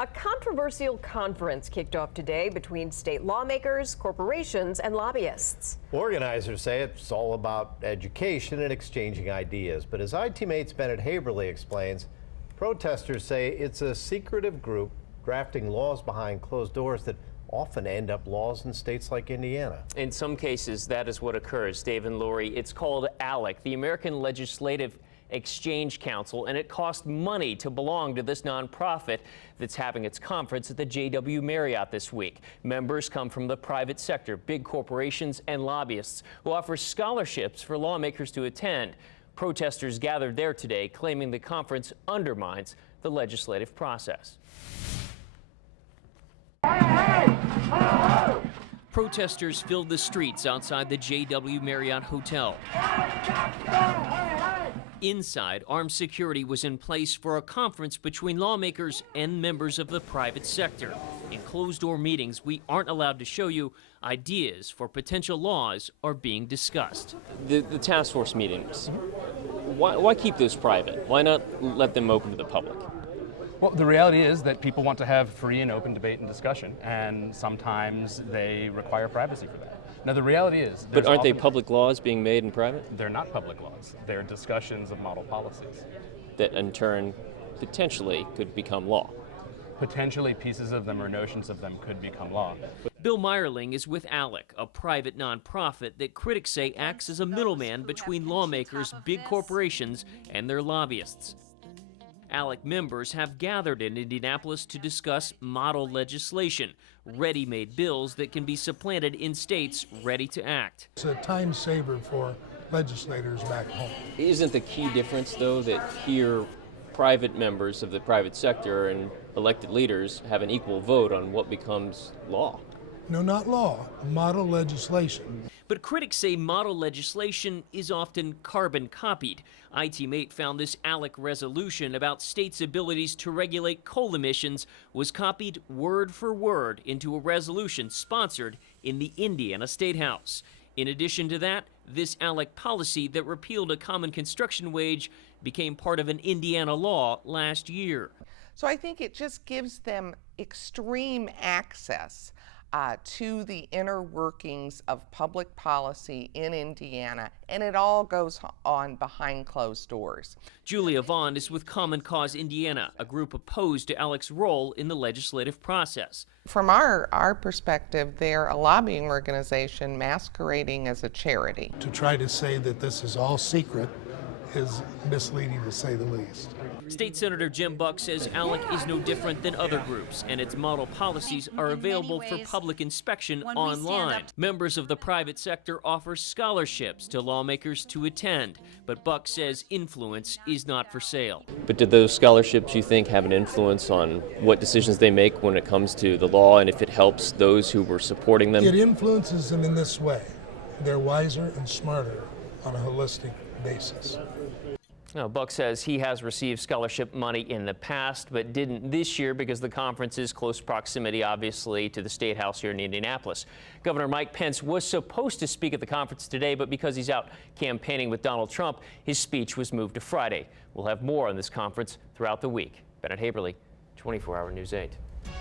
A controversial conference kicked off today between state lawmakers, corporations, and lobbyists. Organizers say it's all about education and exchanging ideas. But as IT mate's Bennett Haberly explains, protesters say it's a secretive group drafting laws behind closed doors that often end up laws in states like Indiana. In some cases, that is what occurs, Dave and Lori. It's called Alec, the American Legislative Exchange Council, and it costs money to belong to this nonprofit that's having its conference at the JW Marriott this week. Members come from the private sector, big corporations, and lobbyists who offer scholarships for lawmakers to attend. Protesters gathered there today, claiming the conference undermines the legislative process. Protesters filled the streets outside the JW Marriott Hotel. Inside, armed security was in place for a conference between lawmakers and members of the private sector. In closed-door meetings we aren't allowed to show you, ideas for potential laws are being discussed. The task force meetings, why keep those private? Why not let them open to the public? Well, the reality is that people want to have free and open debate and discussion, and sometimes they require privacy for that. Now, the reality is... But aren't they public laws being made in private? They're not public laws. They're discussions of model policies. That, in turn, potentially could become law. Potentially pieces of them or notions of them could become law. Bill Meyerling is with Alec, a private nonprofit that critics say acts as a middleman between lawmakers, big corporations, and their lobbyists. Alec members have gathered in Indianapolis to discuss model legislation, ready-made bills that can be supplanted in states ready to act. It's a time saver for legislators back home. Isn't the key difference, though, that here private members of the private sector and elected leaders have an equal vote on what becomes law? No, not law, model legislation. But critics say model legislation is often carbon copied. IT Mate found this Alec resolution about states' abilities to regulate coal emissions was copied word for word into a resolution sponsored in the Indiana State House. In addition to that, this Alec policy that repealed a common construction wage became part of an Indiana law last year. So I think it just gives them extreme access to the inner workings of public policy in Indiana, and it all goes on behind closed doors. Julia Vaughn is with Common Cause Indiana, a group opposed to Alec's role in the legislative process. From our perspective, they're a lobbying organization masquerading as a charity. To try to say that this is all secret is misleading, to say the least. State Senator Jim Buck says Alec is no different than other groups, and its model policies are available for public inspection online. Members of the private sector offer scholarships to lawmakers to attend, but Buck says influence is not for sale. But do those scholarships, you think, have an influence on what decisions they make when it comes to the law, and if it helps those who were supporting them? It influences them in this way. They're wiser and smarter on a holistic basis. Now, Buck says he has received scholarship money in the past, but didn't this year because the conference is close proximity, obviously, to the State House here in Indianapolis. Governor Mike Pence was supposed to speak at the conference today, but because he's out campaigning with Donald Trump, his speech was moved to Friday. We'll have more on this conference throughout the week. Bennett Haberly, 24 Hour News 8.